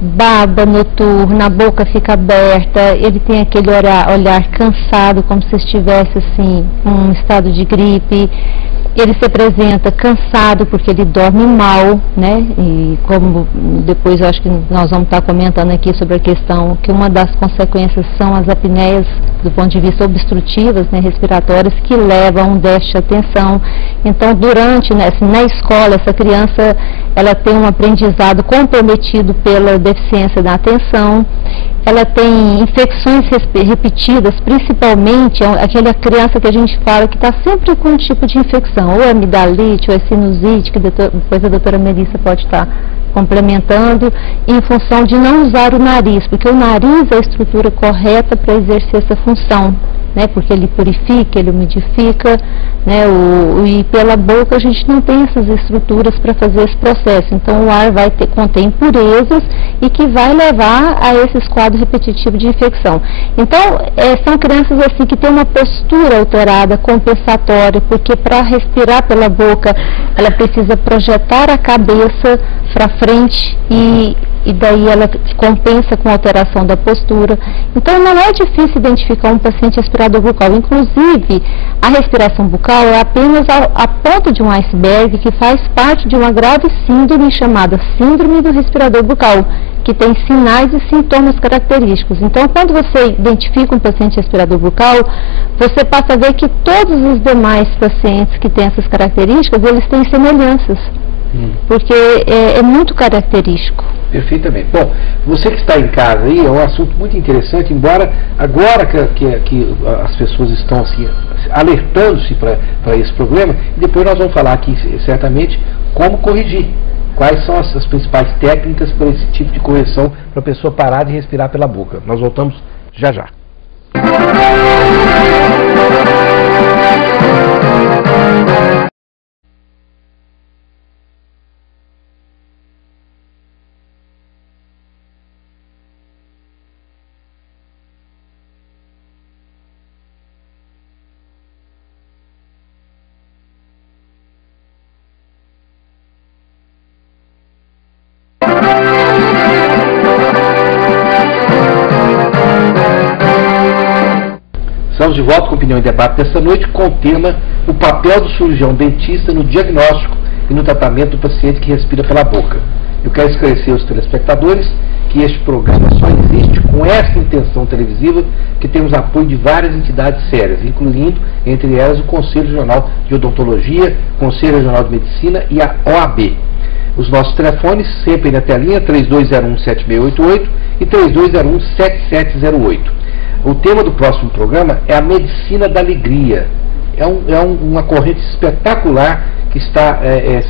baba noturna, a boca fica aberta, ele tem aquele olhar cansado, como se estivesse assim, um estado de gripe. Ele se apresenta cansado porque ele dorme mal, né? E como depois eu acho que nós vamos estar comentando aqui sobre a questão que uma das consequências são as apneias do ponto de vista obstrutivas, né, respiratórias, que levam a um déficit de atenção. Então, durante, né, assim, na escola, essa criança, ela tem um aprendizado comprometido pela deficiência da atenção. Ela tem infecções repetidas, principalmente aquela criança que a gente fala que está sempre com um tipo de infecção, ou é amidalite, ou é sinusite, que depois a doutora Melissa pode estar complementando, em função de não usar o nariz, porque o nariz é a estrutura correta para exercer essa função, né, porque ele purifica, ele umidifica, né, e pela boca a gente não tem essas estruturas para fazer esse processo, então o ar vai conter impurezas e que vai levar a esses quadros repetitivos de infecção. Então, são crianças assim que têm uma postura alterada, compensatória, porque para respirar pela boca, ela precisa projetar a cabeça para frente e daí ela compensa com a alteração da postura. Então não é difícil identificar um paciente respirador bucal. Inclusive, a respiração bucal é apenas a ponta de um iceberg que faz parte de uma grave síndrome chamada síndrome do respirador bucal, que tem sinais e sintomas característicos. Então, quando você identifica um paciente respirador bucal, você passa a ver que todos os demais pacientes que têm essas características, eles têm semelhanças, porque é muito característico. Perfeitamente. Bom, você que está em casa aí, é um assunto muito interessante, embora agora que as pessoas estão assim, alertando-se para esse problema, e depois nós vamos falar aqui certamente como corrigir. Quais são as principais técnicas para esse tipo de correção, para a pessoa parar de respirar pela boca. Nós voltamos já já. Estamos de volta com Opinião e Debate desta noite com o tema o papel do cirurgião dentista no diagnóstico e no tratamento do paciente que respira pela boca. Eu quero esclarecer aos telespectadores que este programa só existe com essa intenção televisiva, que temos apoio de várias entidades sérias, incluindo, entre elas, o Conselho Regional de Odontologia, Conselho Regional de Medicina e a OAB. Os nossos telefones, sempre na telinha, 3201-7688 e 3201-7708. O tema do próximo programa é a medicina da alegria. É uma corrente espetacular que está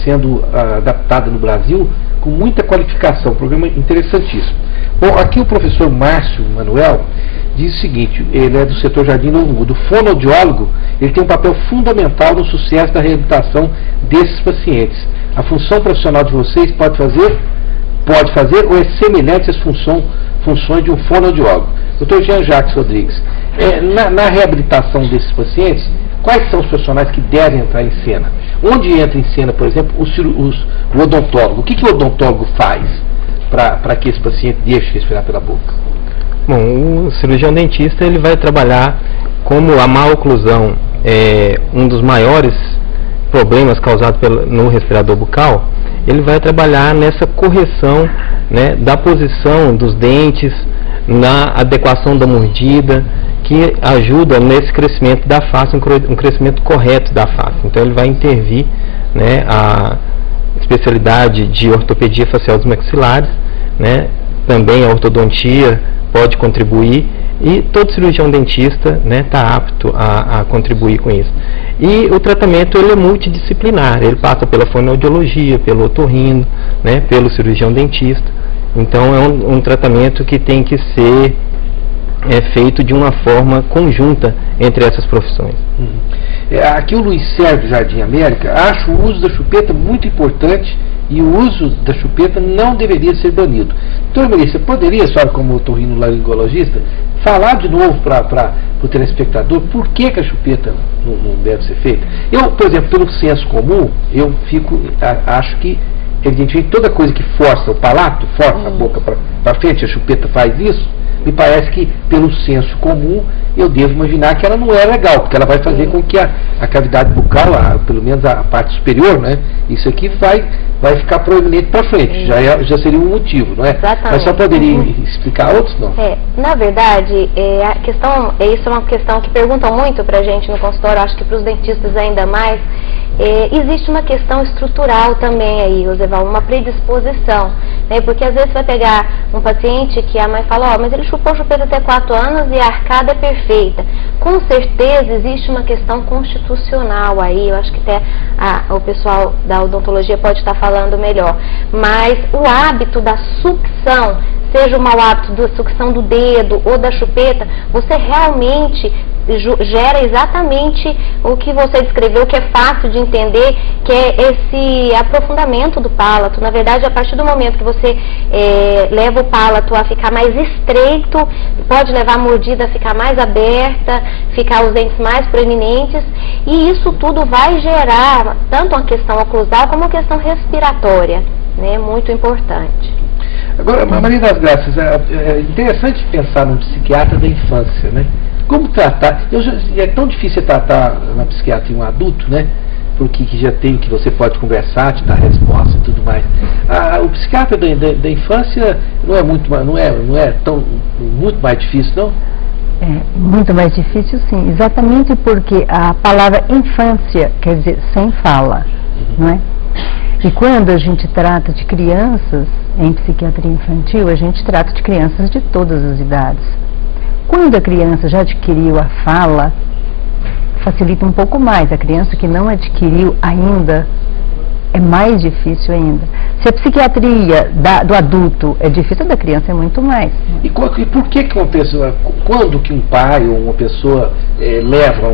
sendo adaptada no Brasil com muita qualificação. Um programa interessantíssimo. Bom, aqui o professor Márcio Manuel diz o seguinte, ele é do setor Jardim Novo Mundo. O fonoaudiólogo, ele tem um papel fundamental no sucesso da reabilitação desses pacientes. A função profissional de vocês pode fazer ou é semelhante às funções de um fonoaudiólogo. Dr. Jean-Jacques Rodrigues, na reabilitação desses pacientes, quais são os profissionais que devem entrar em cena? Onde entra em cena, por exemplo, o odontólogo? O que o odontólogo faz para que esse paciente deixe de respirar pela boca? Bom, o cirurgião dentista ele vai trabalhar, como a má oclusão é um dos maiores problemas causados no respirador bucal, ele vai trabalhar nessa correção, né, da posição dos dentes, na adequação da mordida, que ajuda nesse crescimento da face, um crescimento correto da face. Então ele vai intervir, né, a especialidade de ortopedia facial dos maxilares, né, também a ortodontia pode contribuir, e todo cirurgião dentista está apto a contribuir com isso. E o tratamento ele é multidisciplinar, ele passa pela fonoaudiologia, pelo otorrino, né, pelo cirurgião dentista. Então é um tratamento que tem que ser feito de uma forma conjunta entre essas profissões. Aqui o Luiz Sérgio Jardim América acha o uso da chupeta muito importante e o uso da chupeta não deveria ser banido. Doutora Melissa, poderia, a senhora como otorrinolaringologista, falar de novo para o telespectador por que a chupeta não deve ser feita? Eu, por exemplo, pelo senso comum, eu acho que evidentemente toda coisa que força o palato, força a boca para frente, a chupeta faz isso, me parece que pelo senso comum eu devo imaginar que ela não é legal, porque ela vai fazer com que a cavidade bucal, pelo menos a parte superior, né, isso aqui vai ficar proeminente para frente, já seria um motivo, não é? Exatamente. Mas só poderia explicar outros, não? Na verdade, a questão, isso é uma questão que perguntam muito para a gente no consultório, acho que para os dentistas ainda mais. Existe uma questão estrutural também aí, Joseval, uma predisposição, né? Porque às vezes vai pegar um paciente que a mãe fala, mas ele chupou chupeta até 4 anos e a arcada é perfeita. Com certeza existe uma questão constitucional aí, eu acho que até o pessoal da odontologia pode estar falando melhor, mas o hábito da sucção, seja o mau hábito da sucção do dedo ou da chupeta, você realmente gera exatamente o que você descreveu, que é fácil de entender, que é esse aprofundamento do palato. Na verdade, a partir do momento que você leva o palato a ficar mais estreito, pode levar a mordida a ficar mais aberta, ficar os dentes mais proeminentes, e isso tudo vai gerar tanto uma questão oclusal como uma questão respiratória, né, muito importante. Agora, Maria das Graças, é interessante pensar num psiquiatra da infância, né? Como tratar? É tão difícil tratar na psiquiatria um adulto, né? Porque já tem que você pode conversar, te dar resposta e tudo mais. O psiquiatra da infância não é muito mais difícil, não? É muito mais difícil, sim. Exatamente porque a palavra infância quer dizer sem fala, não é? E quando a gente trata de crianças em psiquiatria infantil, a gente trata de crianças de todas as idades. Quando a criança já adquiriu a fala, facilita um pouco mais. A criança que não adquiriu ainda, é mais difícil ainda. Se a psiquiatria do adulto é difícil, a da criança é muito mais. E por que uma pessoa, quando que um pai ou uma pessoa leva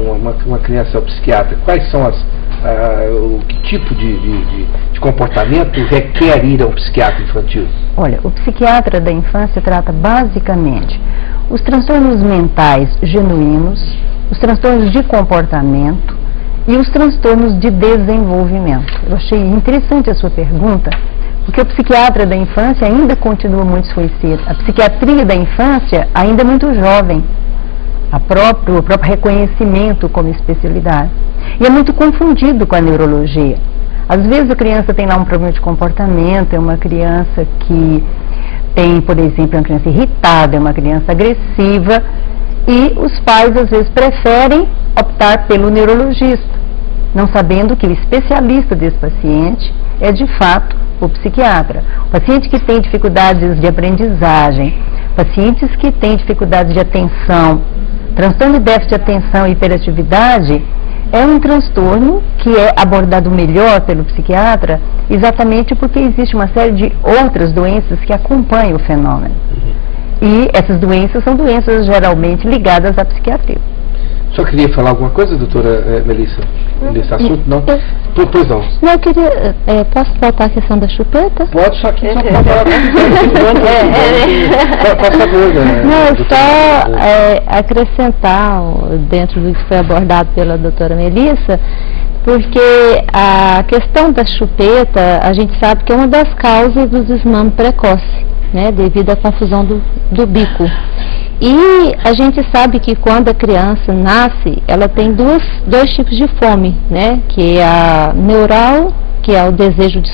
uma criança ao psiquiatra? Quais são que tipo de comportamento requer ir a um psiquiatra infantil? Olha, o psiquiatra da infância trata basicamente os transtornos mentais genuínos, os transtornos de comportamento e os transtornos de desenvolvimento. Eu achei interessante a sua pergunta, porque o psiquiatra da infância ainda continua muito desconhecido. A psiquiatria da infância ainda é muito jovem, o próprio reconhecimento como especialidade. E é muito confundido com a neurologia. Às vezes a criança tem lá um problema de comportamento, é uma criança que tem, por exemplo, uma criança irritada, é uma criança agressiva, e os pais às vezes preferem optar pelo neurologista, não sabendo que o especialista desse paciente é de fato o psiquiatra. O paciente que tem dificuldades de aprendizagem, pacientes que têm dificuldades de atenção, transtorno de déficit de atenção e hiperatividade, é um transtorno que é abordado melhor pelo psiquiatra exatamente porque existe uma série de outras doenças que acompanham o fenômeno. E essas doenças são doenças geralmente ligadas à psiquiatria. Só queria falar alguma coisa, doutora Melissa, nesse assunto? Não? Pois não. Não, eu queria... posso tratar a questão da chupeta? Pode, só que só para falar. Por favor. Não, só acrescentar dentro do que foi abordado pela doutora Melissa, porque a questão da chupeta, a gente sabe que é uma das causas do desmame precoce, né, devido à confusão do bico. E a gente sabe que quando a criança nasce, ela tem dois tipos de fome, né, que é a neural, que é o desejo de